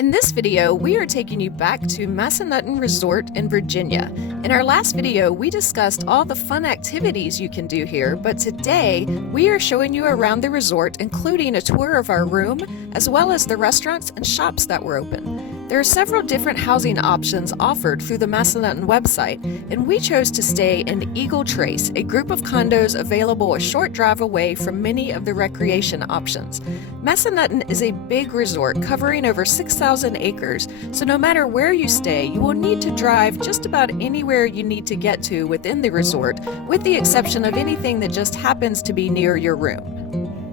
In this video, we are taking you back to Massanutten Resort in Virginia. In our last video, we discussed all the fun activities you can do here, but today we are showing you around the resort, including a tour of our room, as well as the restaurants and shops that were open. There are several different housing options offered through the Massanutten website, and we chose to stay in Eagle Trace, a group of condos available a short drive away from many of the recreation options. Massanutten is a big resort covering over 6,000 acres, so no matter where you stay, you will need to drive just about anywhere you need to get to within the resort, with the exception of anything that just happens to be near your room.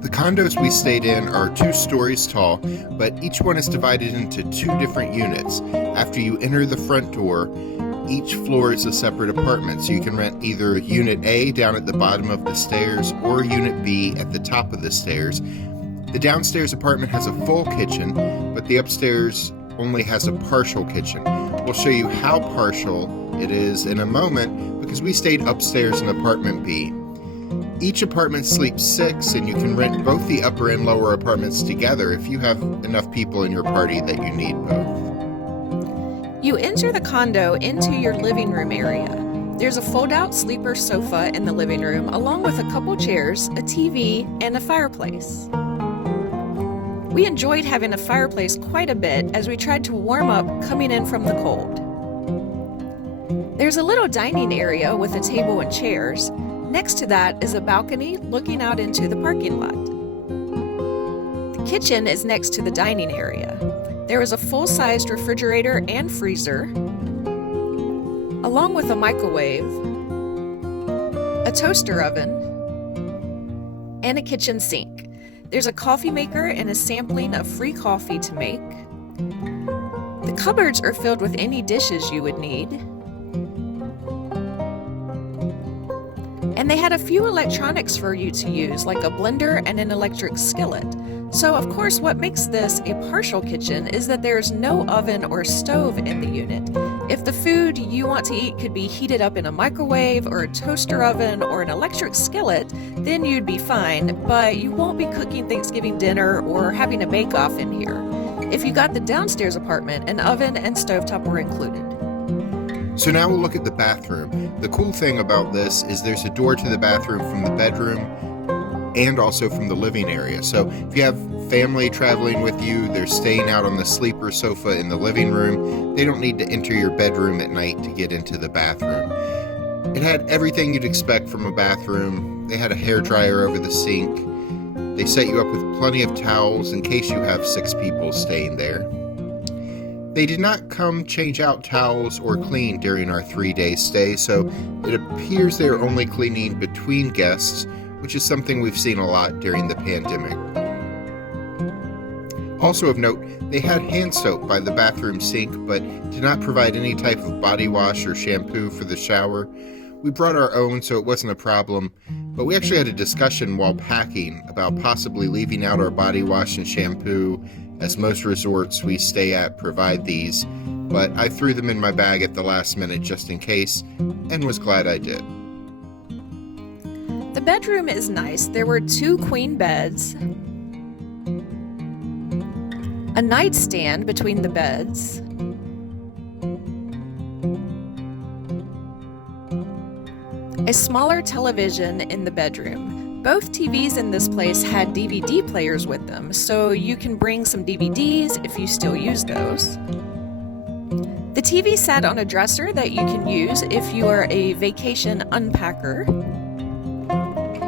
The condos we stayed in are 2 stories tall, but each one is divided into 2 different units. After you enter the front door, each floor is a separate apartment, so you can rent either Unit A down at the bottom of the stairs or Unit B at the top of the stairs. The downstairs apartment has a full kitchen, but the upstairs only has a partial kitchen. We'll show you how partial it is in a moment because we stayed upstairs in apartment B. Each apartment sleeps 6, and you can rent both the upper and lower apartments together if you have enough people in your party that you need both. You enter the condo into your living room area. There's a fold-out sleeper sofa in the living room, along with a couple chairs, a TV, and a fireplace. We enjoyed having a fireplace quite a bit as we tried to warm up coming in from the cold. There's a little dining area with a table and chairs. Next to that is a balcony looking out into the parking lot. The kitchen is next to the dining area. There is a full-sized refrigerator and freezer, along with a microwave, a toaster oven, and a kitchen sink. There's a coffee maker and a sampling of free coffee to make. The cupboards are filled with any dishes you would need. And they had a few electronics for you to use, like a blender and an electric skillet. So of course, what makes this a partial kitchen is that there's no oven or stove in the unit. If the food you want to eat could be heated up in a microwave or a toaster oven or an electric skillet, then you'd be fine, but you won't be cooking Thanksgiving dinner or having a bake-off in here. If you got the downstairs apartment, an oven and stovetop were included. So now we'll look at the bathroom. The cool thing about this is there's a door to the bathroom from the bedroom and also from the living area. So if you have family traveling with you, they're staying out on the sleeper sofa in the living room, they don't need to enter your bedroom at night to get into the bathroom. It had everything you'd expect from a bathroom. They had a hairdryer over the sink. They set you up with plenty of towels in case you have 6 people staying there. They did not come change out towels or clean during our 3-day stay, so it appears they are only cleaning between guests, which is something we've seen a lot during the pandemic. Also of note, they had hand soap by the bathroom sink, but did not provide any type of body wash or shampoo for the shower. We brought our own, so it wasn't a problem, but we actually had a discussion while packing about possibly leaving out our body wash and shampoo, as most resorts we stay at provide these, but I threw them in my bag at the last minute just in case, and was glad I did. The bedroom is nice. There were 2 queen beds, a nightstand between the beds, a smaller television in the bedroom. Both TVs in this place had DVD players with them, so you can bring some DVDs if you still use those. The TV sat on a dresser that you can use if you are a vacation unpacker.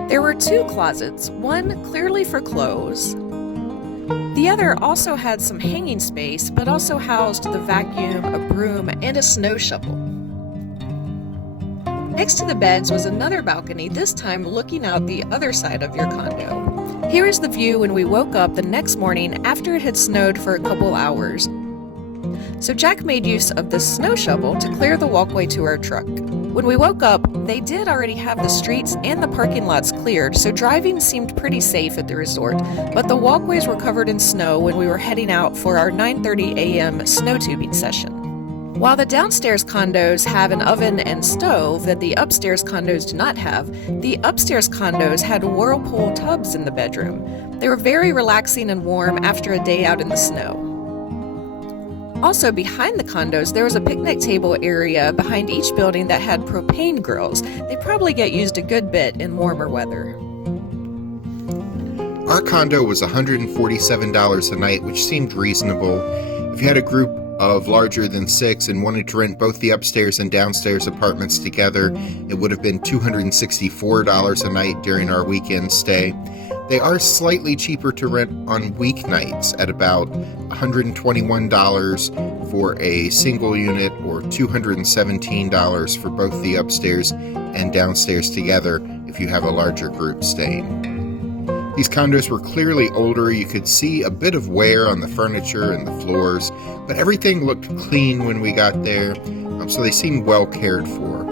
There were 2 closets, one clearly for clothes. The other also had some hanging space, but also housed the vacuum, a broom, and a snow shovel. Next to the beds was another balcony, this time looking out the other side of your condo. Here is the view when we woke up the next morning after it had snowed for a couple hours. So Jack made use of the snow shovel to clear the walkway to our truck. When we woke up, they did already have the streets and the parking lots cleared, so driving seemed pretty safe at the resort, but the walkways were covered in snow when we were heading out for our 9:30 a.m. snow tubing session. While the downstairs condos have an oven and stove that the upstairs condos do not have, the upstairs condos had whirlpool tubs in the bedroom. They were very relaxing and warm after a day out in the snow. Also, behind the condos, there was a picnic table area behind each building that had propane grills. They probably get used a good bit in warmer weather. Our condo was $147 a night, which seemed reasonable. If you had a group of larger than 6 and wanted to rent both the upstairs and downstairs apartments together, it would have been $264 a night during our weekend stay. They are slightly cheaper to rent on weeknights at about $121 for a single unit or $217 for both the upstairs and downstairs together if you have a larger group staying. These condos were clearly older. You could see a bit of wear on the furniture and the floors, but everything looked clean when we got there, so they seemed well cared for.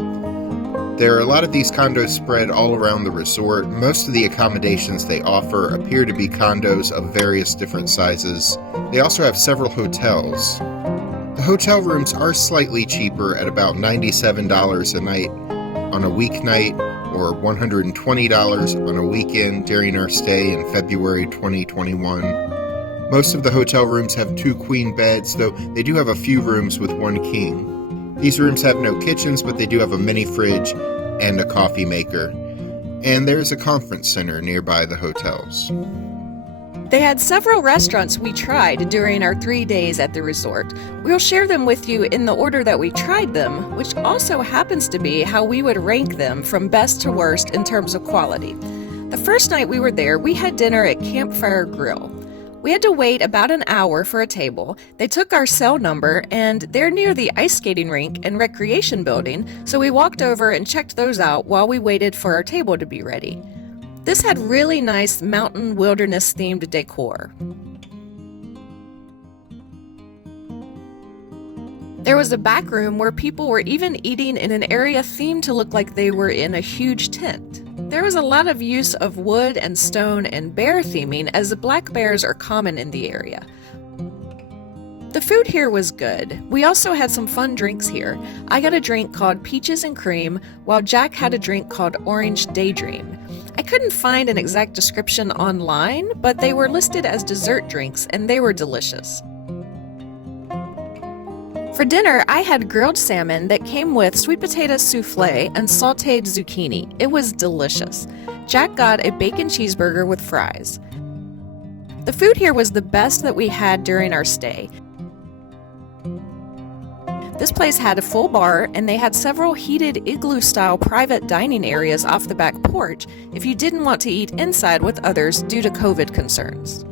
There are a lot of these condos spread all around the resort. Most of the accommodations they offer appear to be condos of various different sizes. They also have several hotels. The hotel rooms are slightly cheaper at about $97 a night on a weeknight, or $120 on a weekend during our stay in February 2021. Most of the hotel rooms have 2 queen beds, though they do have a few rooms with 1 king. These rooms have no kitchens, but they do have a mini fridge and a coffee maker. And there's a conference center nearby the hotels. They had several restaurants we tried during our 3 days at the resort. We'll share them with you in the order that we tried them, which also happens to be how we would rank them from best to worst in terms of quality. The first night we were there, we had dinner at Campfire Grill. We had to wait about an hour for a table. They took our cell number, and they're near the ice skating rink and recreation building, so we walked over and checked those out while we waited for our table to be ready. This had really nice mountain wilderness themed decor. There was a back room where people were even eating in an area themed to look like they were in a huge tent. There was a lot of use of wood and stone and bear theming, as the black bears are common in the area. The food here was good. We also had some fun drinks here. I got a drink called Peaches and Cream, while Jack had a drink called Orange Daydream. I couldn't find an exact description online, but they were listed as dessert drinks, and they were delicious. For dinner, I had grilled salmon that came with sweet potato souffle and sautéed zucchini. It was delicious. Jack got a bacon cheeseburger with fries. The food here was the best that we had during our stay. This place had a full bar, and they had several heated igloo-style private dining areas off the back porch if you didn't want to eat inside with others due to COVID concerns.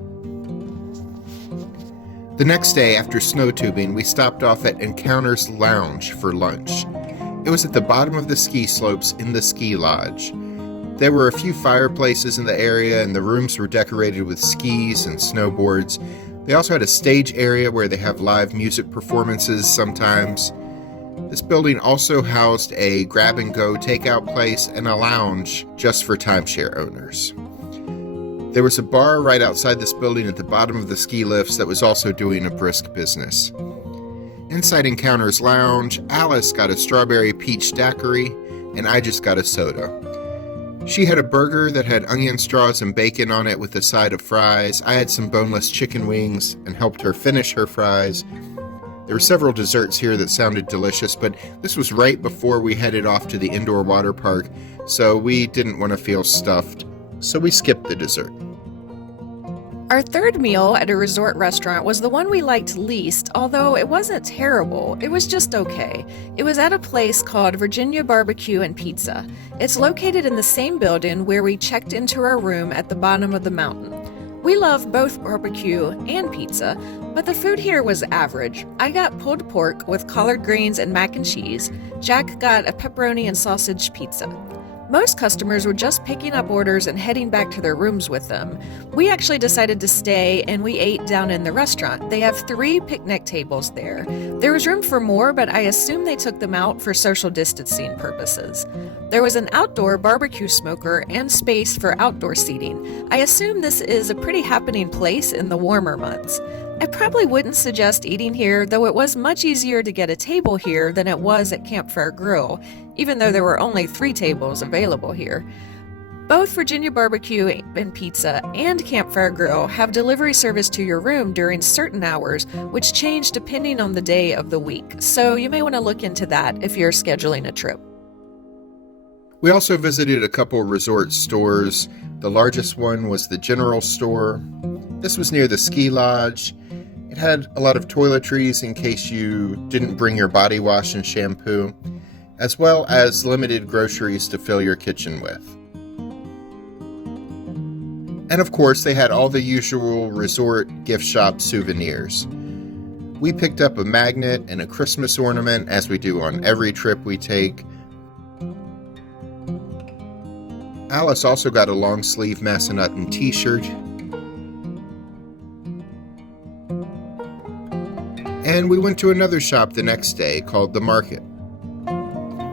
The next day, after snow tubing, we stopped off at Encounters Lounge for lunch. It was at the bottom of the ski slopes in the ski lodge. There were a few fireplaces in the area, and the rooms were decorated with skis and snowboards. They also had a stage area where they have live music performances sometimes. This building also housed a grab-and-go takeout place and a lounge just for timeshare owners. There was a bar right outside this building at the bottom of the ski lifts that was also doing a brisk business. Inside Encounters Lounge, Alice got a strawberry peach daiquiri, and I just got a soda. She had a burger that had onion straws and bacon on it with a side of fries. I had some boneless chicken wings and helped her finish her fries. There were several desserts here that sounded delicious, but this was right before we headed off to the indoor water park, so we didn't want to feel stuffed, so we skipped the dessert. Our third meal at a resort restaurant was the one we liked least, although it wasn't terrible. It was just okay. It was at a place called Virginia Barbecue and Pizza. It's located in the same building where we checked into our room at the bottom of the mountain. We love both barbecue and pizza, but the food here was average. I got pulled pork with collard greens and mac and cheese. Jack got a pepperoni and sausage pizza. Most customers were just picking up orders and heading back to their rooms with them. We actually decided to stay, and we ate down in the restaurant. They have 3 picnic tables there. There was room for more, but I assume they took them out for social distancing purposes. There was an outdoor barbecue smoker and space for outdoor seating. I assume this is a pretty happening place in the warmer months. I probably wouldn't suggest eating here, though it was much easier to get a table here than it was at Campfire Grill, even though there were only 3 tables available here. Both Virginia Barbecue and Pizza and Campfire Grill have delivery service to your room during certain hours, which change depending on the day of the week. So you may want to look into that if you're scheduling a trip. We also visited a couple resort stores. The largest one was the General Store. This was near the ski lodge. It had a lot of toiletries in case you didn't bring your body wash and shampoo, as well as limited groceries to fill your kitchen with. And of course, they had all the usual resort gift shop souvenirs. We picked up a magnet and a Christmas ornament, as we do on every trip we take. Alice also got a long-sleeve Massanutten t-shirt. And we went to another shop the next day called The Market.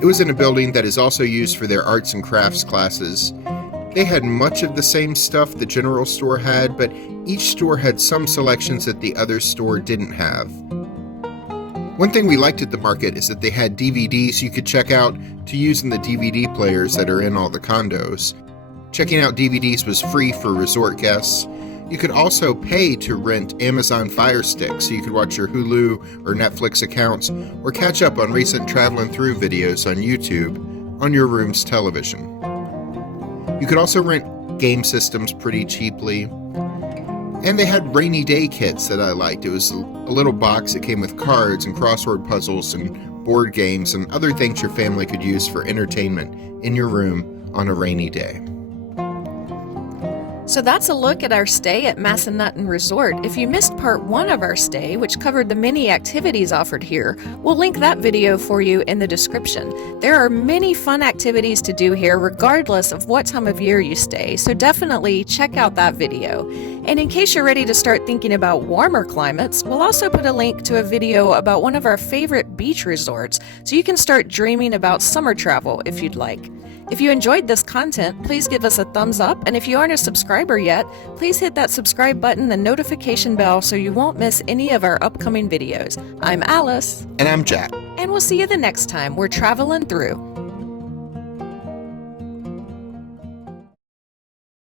It was in a building that is also used for their arts and crafts classes. They had much of the same stuff the General Store had, but each store had some selections that the other store didn't have. One thing we liked at The Market is that they had DVDs you could check out to use in the DVD players that are in all the condos. Checking out DVDs was free for resort guests. You could also pay to rent Amazon Fire Stick so you could watch your Hulu or Netflix accounts or catch up on recent Traveling Through videos on YouTube on your room's television. You could also rent game systems pretty cheaply. And they had rainy day kits that I liked. It was a little box that came with cards and crossword puzzles and board games and other things your family could use for entertainment in your room on a rainy day. So that's a look at our stay at Massanutten Resort. If you missed part 1 of our stay, which covered the many activities offered here, we'll link that video for you in the description. There are many fun activities to do here regardless of what time of year you stay, so definitely check out that video. And in case you're ready to start thinking about warmer climates, we'll also put a link to a video about one of our favorite beach resorts, so you can start dreaming about summer travel if you'd like. If you enjoyed this content, please give us a thumbs up, and if you aren't a subscriber yet, please hit that subscribe button and notification bell so you won't miss any of our upcoming videos. I'm Alice. And I'm Jack. And we'll see you the next time we're traveling through.